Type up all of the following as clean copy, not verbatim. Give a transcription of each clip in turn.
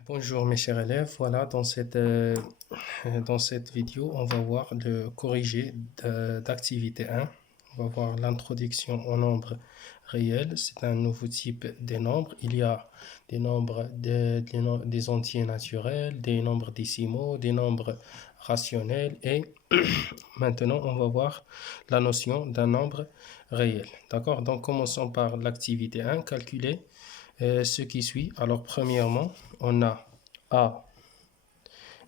Bonjour mes chers élèves, voilà dans cette vidéo on va voir le corrigé d'activité 1. On va voir l'introduction au nombre réel. C'est un nouveau type de nombres. Il y a des nombres des entiers naturels, des nombres décimaux, des nombres rationnels et maintenant on va voir la notion d'un nombre réel. D'accord? Donc commençons par l'activité 1, calculer ce qui suit. Alors premièrement, on a A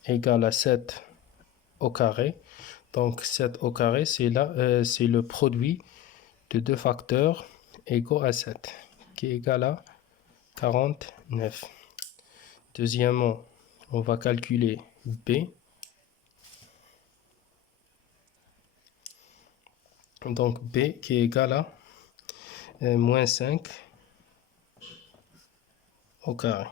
égale à 7 au carré. Donc 7 au carré, c'est le produit de deux facteurs égaux à 7, qui est égal à 49. Deuxièmement, on va calculer B. Donc B qui est égal à moins 5 au carré.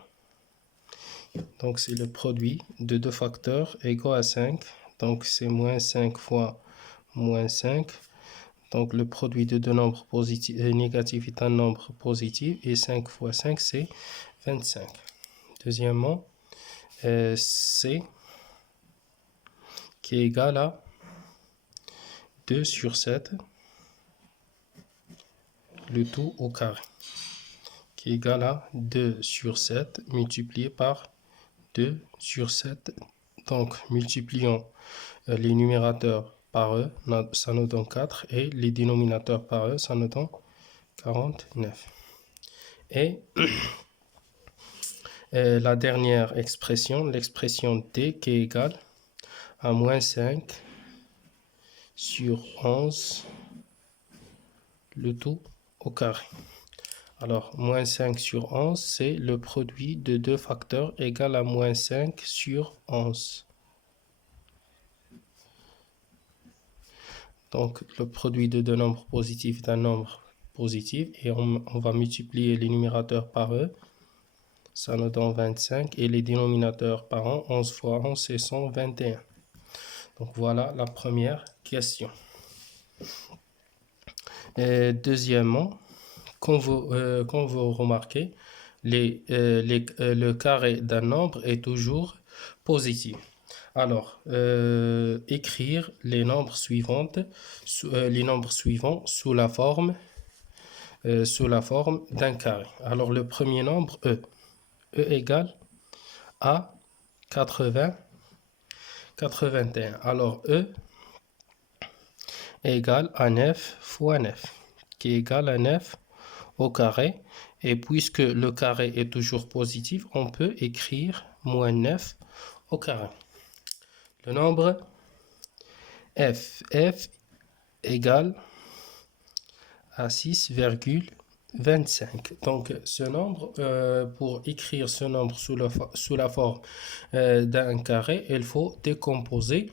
Donc c'est le produit de deux facteurs égaux à 5. Donc c'est moins 5 fois moins 5. Donc le produit de deux nombres négatifs est un nombre positif et 5 fois 5 c'est 25. Deuxièmement, C qui est égal à 2 sur 7, le tout au carré, qui est égal à 2 sur 7 multiplié par 2 sur 7. Donc multiplions les numérateurs par eux, ça nous donne 4, et les dénominateurs par eux, ça nous donne 49. Et la dernière expression, l'expression D qui est égale à moins 5 sur 11, le tout au carré. Alors, moins 5 sur 11, c'est le produit de deux facteurs égal à moins 5 sur 11. Donc, le produit de deux nombres positifs est un nombre positif et on va multiplier les numérateurs par eux. Ça nous donne 25 et les dénominateurs par 11 fois 11, c'est 121. Donc, voilà la première question. Et deuxièmement, quand vous remarquez, le carré d'un nombre est toujours positif. Alors, écrire les nombres suivants sous la forme d'un carré. Alors, le premier nombre, E. E égale à 80, 81. Alors, E égale à 9 fois 9, qui est égal à 9 au carré. Et puisque le carré est toujours positif, on peut écrire moins 9 au carré. Le nombre F. F égale à 6,25. Donc, ce nombre, pour écrire ce nombre sous la forme d'un carré, il faut décomposer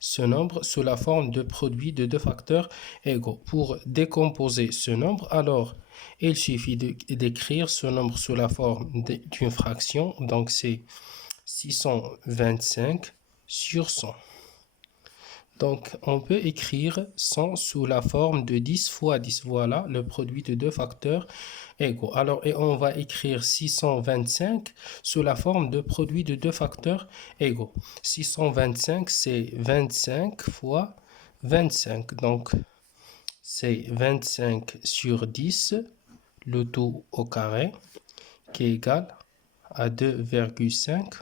ce nombre sous la forme de produit de deux facteurs égaux. Pour décomposer ce nombre, alors, il suffit d'écrire ce nombre sous la forme d'une fraction. Donc, c'est 625 sur 100. Donc, on peut écrire 100 sous la forme de 10 fois 10. Voilà le produit de deux facteurs égaux. Alors, et on va écrire 625 sous la forme de produit de deux facteurs égaux. 625, c'est 25 fois 25. Donc, c'est 25 sur 10, le tout au carré, qui est égal à 2,5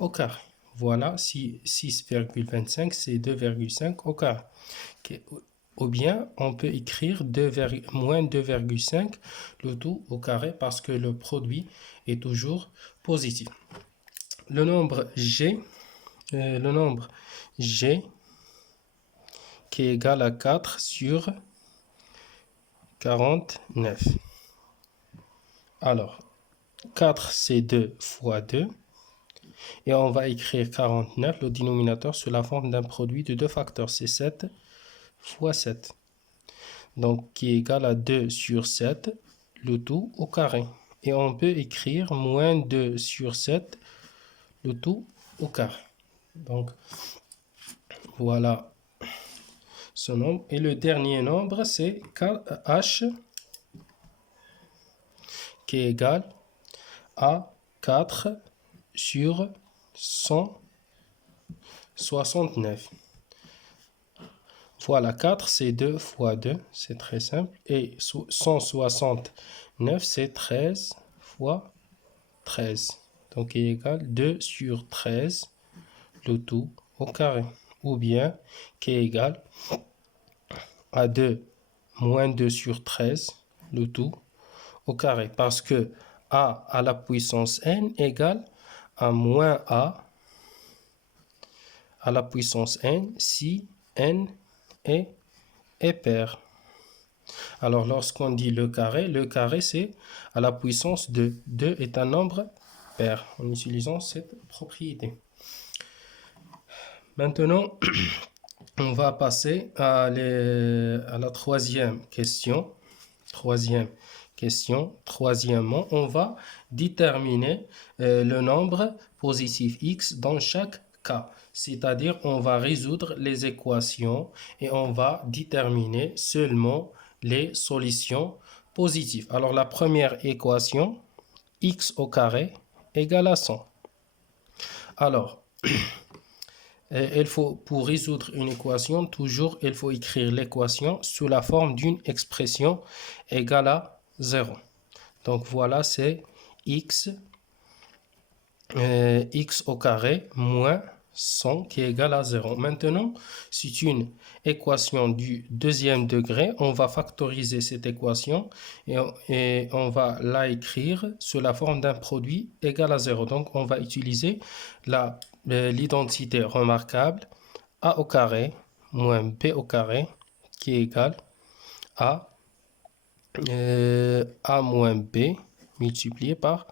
au carré. Voilà, 6,25, c'est 2,5 au carré. Ou bien, on peut écrire moins 2,5, le tout au carré, parce que le produit est toujours positif. Le nombre G, qui est égal à 4 sur 49. Alors, 4, c'est 2 fois 2. Et on va écrire 49, le dénominateur, sous la forme d'un produit de deux facteurs. C'est 7 fois 7. Donc, qui est égal à 2 sur 7, le tout au carré. Et on peut écrire moins 2 sur 7, le tout au carré. Donc, voilà ce nombre. Et le dernier nombre, c'est H, qui est égal à 4 sur 169. Voilà, 4 c'est 2 fois 2, c'est très simple. Et 169 c'est 13 fois 13. Donc il est égal 2 sur 13, le tout au carré. Ou bien qui est égal à 2 moins 2 sur 13, le tout au carré. Parce que a à la puissance n égale à moins a à la puissance n si n est pair. Alors lorsqu'on dit le carré c'est à la puissance de 2 est un nombre pair en utilisant cette propriété. Maintenant, on va passer à la troisième question. Troisièmement, on va déterminer le nombre positif x dans chaque cas. C'est-à-dire, on va résoudre les équations et on va déterminer seulement les solutions positives. Alors, la première équation, x au carré égale à 100. Alors, pour résoudre une équation, toujours, il faut écrire l'équation sous la forme d'une expression égale à 0. Donc, voilà, c'est x au carré moins 100 qui est égal à 0. Maintenant, c'est une équation du deuxième degré. On va factoriser cette équation et on va la écrire sous la forme d'un produit égal à 0. Donc, on va utiliser l'identité remarquable a au carré moins b au carré qui est égal à a moins b multiplié par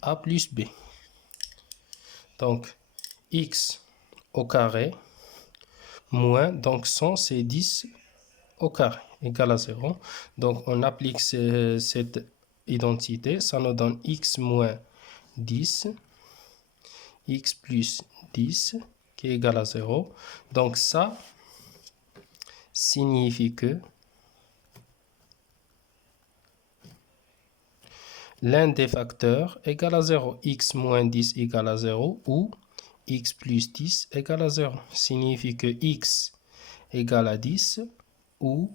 a plus b. Donc, x au carré moins, donc 100 c'est 10 au carré égale à 0. Donc, on applique cette identité, ça nous donne x moins 10, x plus 10 qui est égal à 0. Donc, ça signifie que l'un des facteurs égale à 0. X moins 10 égale à 0 ou x plus 10 égale à 0. Signifie que x égale à 10 ou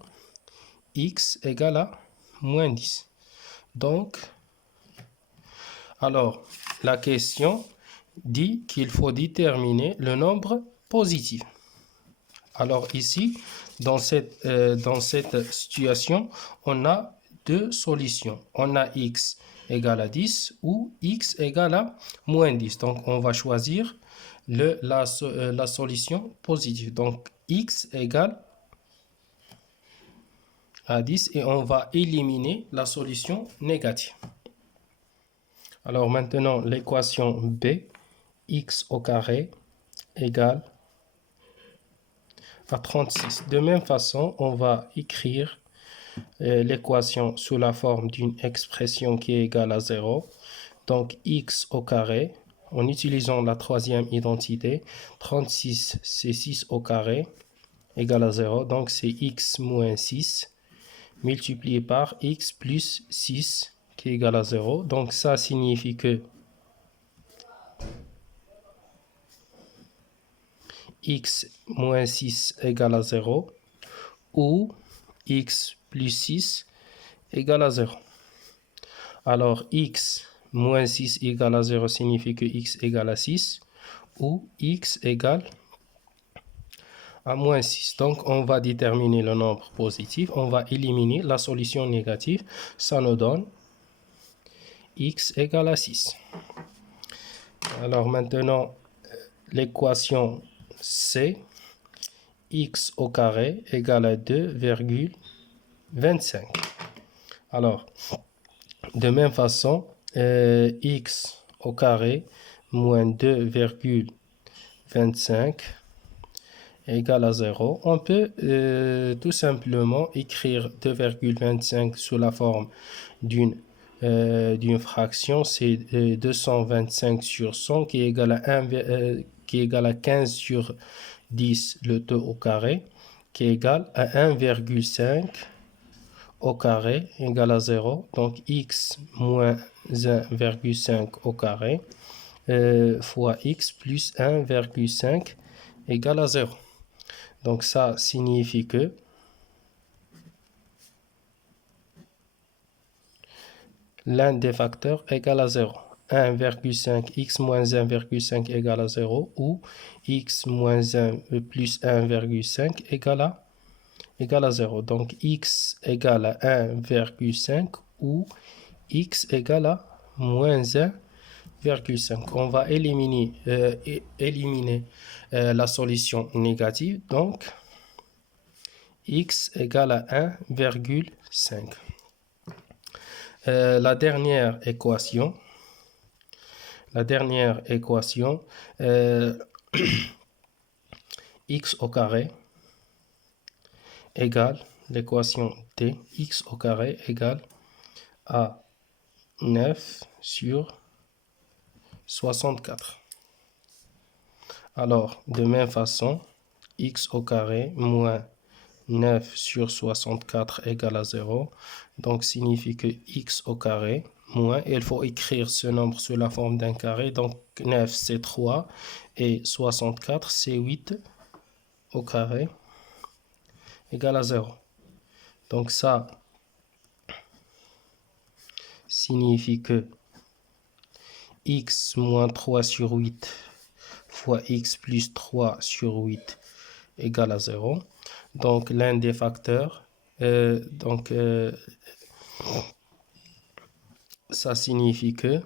x égale à moins 10. Donc, alors, la question dit qu'il faut déterminer le nombre positif. Alors ici, dans cette situation, on a deux solutions. On a x égale à 10 ou x égale à moins 10. Donc, on va choisir la solution positive. Donc, x égale à 10 et on va éliminer la solution négative. Alors maintenant, l'équation b, x au carré égale à 36. De même façon, on va écrire l'équation sous la forme d'une expression qui est égale à 0. Donc, x au carré, en utilisant la troisième identité, 36 c'est 6 au carré, égale à 0. Donc, c'est x moins 6 multiplié par x plus 6 qui est égal à 0. Donc, ça signifie que x moins 6 égale à 0 ou x plus 6 égale à 0. Alors, x moins 6 égale à 0 signifie que x égale à 6 ou x égale à moins 6. Donc, on va déterminer le nombre positif. On va éliminer la solution négative. Ça nous donne x égale à 6. Alors, maintenant, l'équation C, x au carré égale à 2,25. Alors, de même façon, x au carré moins 2,25 égale à 0. On peut tout simplement écrire 2,25 sous la forme d'une fraction. C'est 225 sur 100 qui est égal à 15 sur 10 le tout au carré qui est égal à 1,5 au carré égale à 0. Donc x moins 1,5 au carré fois x plus 1,5 égale à 0. Donc ça signifie que l'un des facteurs égale à 0. 1,5 x moins 1,5 égale à 0 ou x moins 1 plus 1,5 égale à 0. Donc x égale à 1,5 ou x égale à moins 1,5. On va éliminer la solution négative. Donc x égale à 1,5. La dernière équation, x au carré égale l'équation t, x au carré égale à 9 sur 64. Alors, de même façon, x au carré moins 9 sur 64 égale à 0. Donc, signifie que x au carré moins, et il faut écrire ce nombre sous la forme d'un carré. Donc, 9 c'est 3 et 64 c'est 8 au carré égale à 0. Donc, ça signifie que x moins 3 sur 8 fois x plus 3 sur 8 égale à 0. Donc, l'un des facteurs, ça signifie que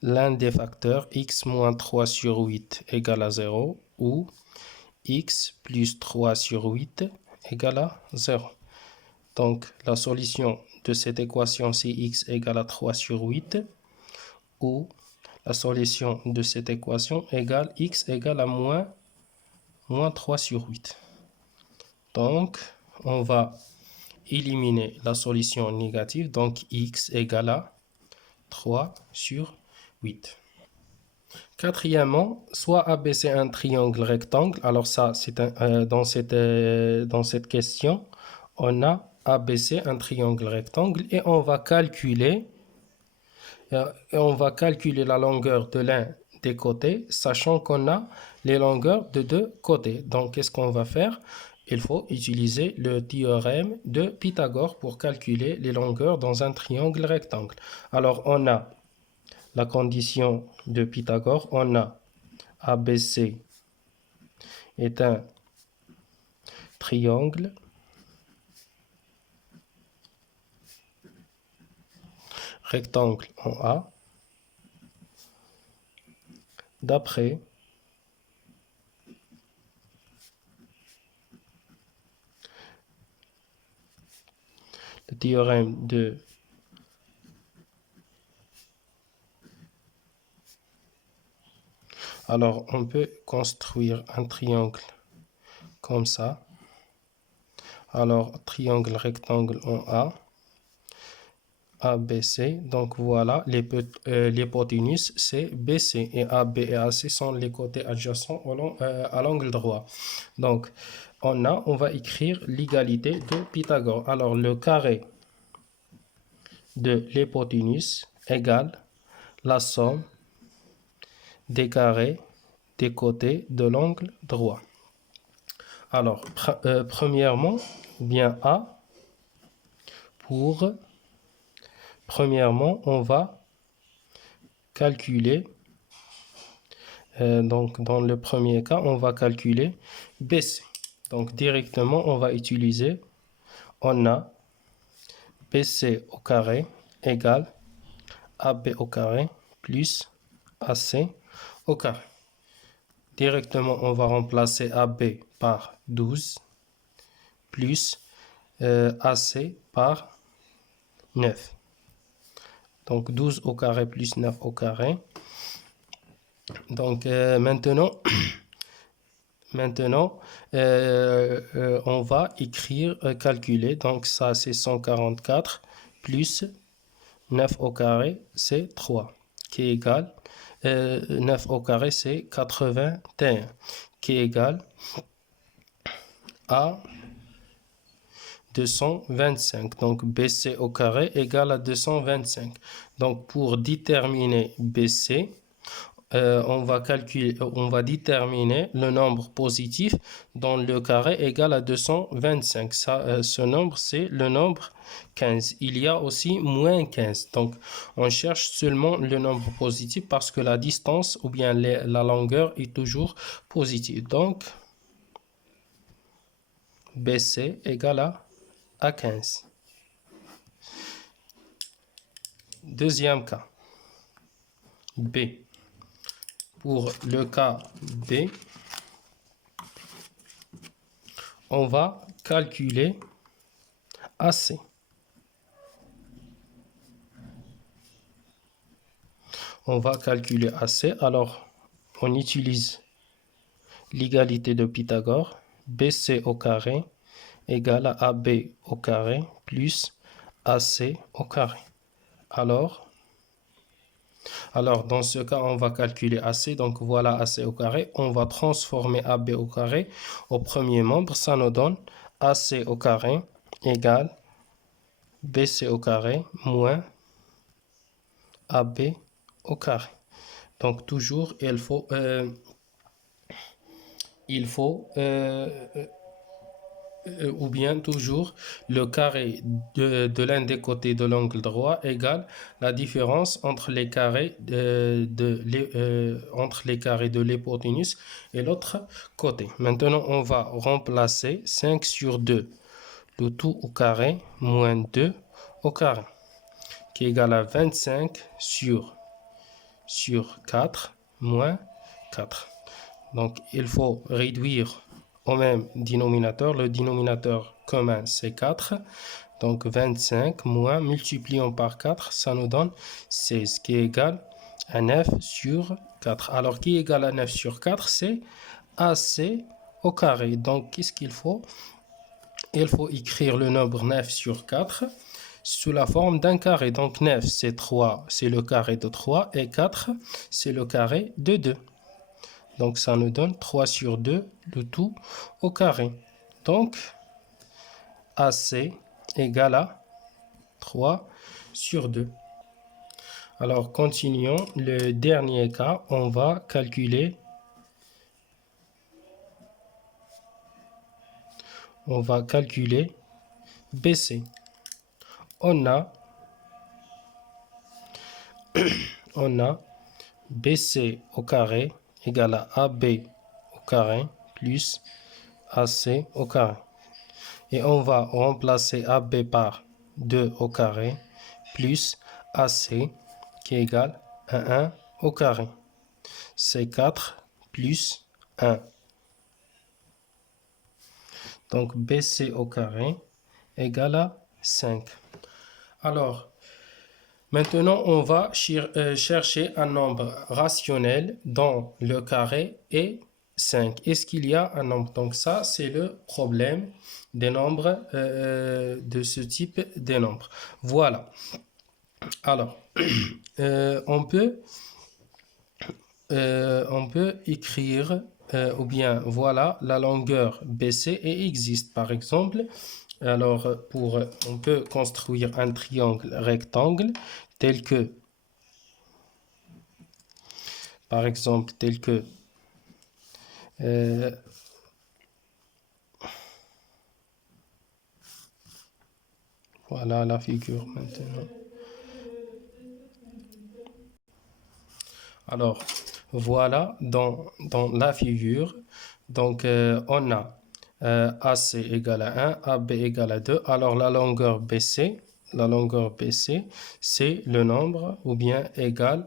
l'un des facteurs x moins 3 sur 8 égale à 0 ou x plus 3 sur 8 égale à 0. Donc, la solution de cette équation, c'est x égale à 3 sur 8 ou la solution de cette équation égale x égale à moins 3 sur 8. Donc, on va éliminer la solution négative. Donc, x égale à 3 sur 8. Quatrièmement, soit abaisser un triangle rectangle. Alors ça, c'est dans cette question, on a abaissé un triangle rectangle et on va calculer la longueur de l'un des côtés, sachant qu'on a les longueurs de deux côtés. Donc, qu'est-ce qu'on va faire? Il faut utiliser le théorème de Pythagore pour calculer les longueurs dans un triangle rectangle. Alors, on a la condition de Pythagore, on a ABC est un triangle rectangle en A d'après le théorème de Alors, on peut construire un triangle comme ça. Alors, triangle rectangle en A, ABC. Donc, voilà, l'hypoténuse, c'est BC. Et AB et AC sont les côtés adjacents à l'angle droit. Donc, on va écrire l'égalité de Pythagore. Alors, le carré de l'hypoténuse égale la somme des carrés des côtés de l'angle droit. Alors, premièrement, bien A, premièrement, on va calculer, donc dans le premier cas, on va calculer BC. Donc, directement, on va utiliser, on a BC au carré égale AB au carré plus AC au carré. Directement, on va remplacer AB par 12 plus AC par 9. Donc 12 au carré plus 9 au carré. Donc maintenant, on va calculer. Donc ça c'est 144 plus 9 au carré c'est 3 qui est égal. 9 au carré c'est 81 qui est égal à 225. Donc BC au carré égale à 225. Donc pour déterminer BC, on va déterminer le nombre positif dont le carré égale à 225. Ça, ce nombre, c'est le nombre 15. Il y a aussi moins 15. Donc, on cherche seulement le nombre positif parce que la distance ou bien la longueur est toujours positive. Donc, BC égale à 15. Deuxième cas, B. Pour le cas B, on va calculer AC. On va calculer AC. Alors, on utilise l'égalité de Pythagore. BC au carré égale à AB au carré plus AC au carré. Alors, dans ce cas, on va calculer AC. Donc, voilà AC au carré. On va transformer AB au carré au premier membre. Ça nous donne AC au carré égale BC au carré moins AB au carré. Donc, toujours, il faut ou bien toujours le carré de l'un des côtés de l'angle droit égale la différence entre les carrés entre les carrés de l'hypoténuse et l'autre côté. Maintenant, on va remplacer 5 sur 2, le tout au carré, moins 2 au carré, qui est égal à 25 sur 4, moins 4. Donc, il faut réduire au même dénominateur. Le dénominateur commun, c'est 4. Donc, 25 moins, multiplions par 4, ça nous donne 16, qui est égal à 9 sur 4. Alors, qui est égal à 9 sur 4, c'est AC au carré. Donc, qu'est-ce qu'il faut? Il faut écrire le nombre 9 sur 4 sous la forme d'un carré. Donc, 9, c'est 3, c'est le carré de 3, et 4, c'est le carré de 2. Donc, ça nous donne 3 sur 2, le tout au carré. Donc, AC égale à 3 sur 2. Alors, continuons. Le dernier cas, on va calculer. BC. On a BC au carré égale à AB au carré plus AC au carré. Et on va remplacer AB par 2 au carré plus AC qui est égal à 1 au carré. C'est 4 plus 1. Donc BC au carré égale à 5. Alors, maintenant, on va chercher un nombre rationnel dont le carré est 5. Est-ce qu'il y a un nombre? Donc ça, c'est le problème des nombres, de ce type des nombres. Voilà. Alors, on peut écrire, ou bien voilà, la longueur BC et existe par exemple. Alors, on peut construire un triangle rectangle tel que, par exemple, voilà la figure maintenant. Alors, voilà dans la figure. Donc, on a AC égale à 1, AB égale à 2. Alors, la longueur BC, c'est le nombre ou bien égal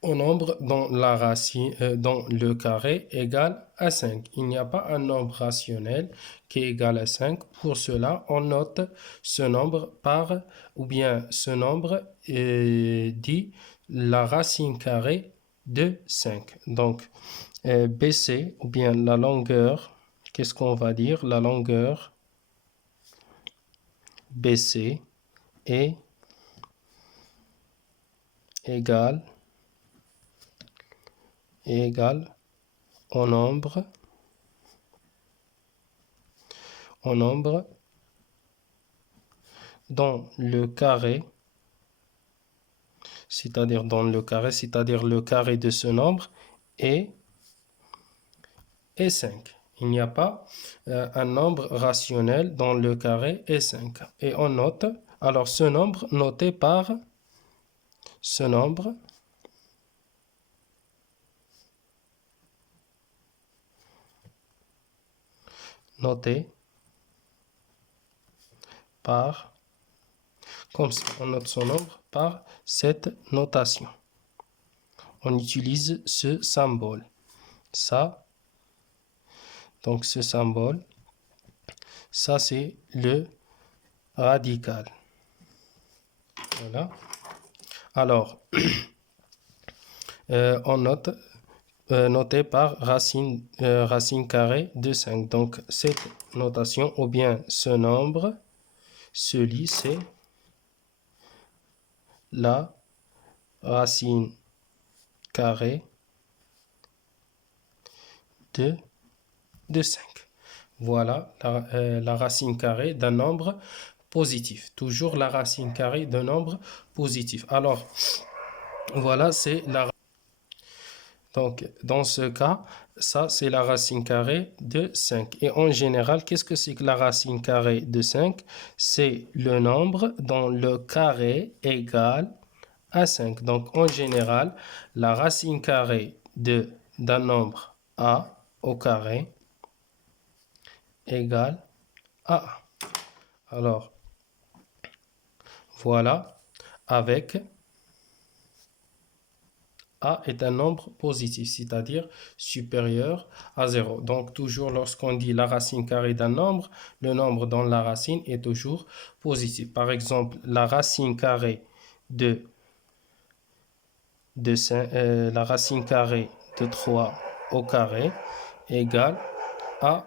au nombre dont la racine, dont le carré égale à 5. Il n'y a pas un nombre rationnel qui est égal à 5. Pour cela, on note ce nombre par, ou bien ce nombre dit la racine carrée de 5. Donc, BC, ou bien la longueur, qu'est-ce qu'on va dire? La longueur BC est égale au nombre au nombre dans le carré, c'est-à-dire le carré de ce nombre est 5. Il n'y a pas un nombre rationnel dans le carré est 5. Et on note, alors ce nombre noté par ce nombre noté par, comme ça, on note son nombre par cette notation. On utilise ce symbole. Ça, donc ce symbole, ça c'est le radical. Voilà. Alors, on note noté par racine carrée de 5. Donc, cette notation, ou bien ce nombre, celui, c'est la racine carrée de 5. Voilà la racine carrée d'un nombre positif. Toujours la racine carrée d'un nombre positif. Alors, voilà, c'est la. Donc, dans ce cas, ça, c'est la racine carrée de 5. Et en général, qu'est-ce que c'est que la racine carrée de 5? C'est le nombre dont le carré égale à 5. Donc, en général, la racine carrée d'un nombre A au carré égale à 1. Alors, voilà, avec A est un nombre positif, c'est-à-dire supérieur à 0. Donc, toujours lorsqu'on dit la racine carrée d'un nombre, le nombre dans la racine est toujours positif. Par exemple, la racine carrée la racine carrée de 3 au carré égale à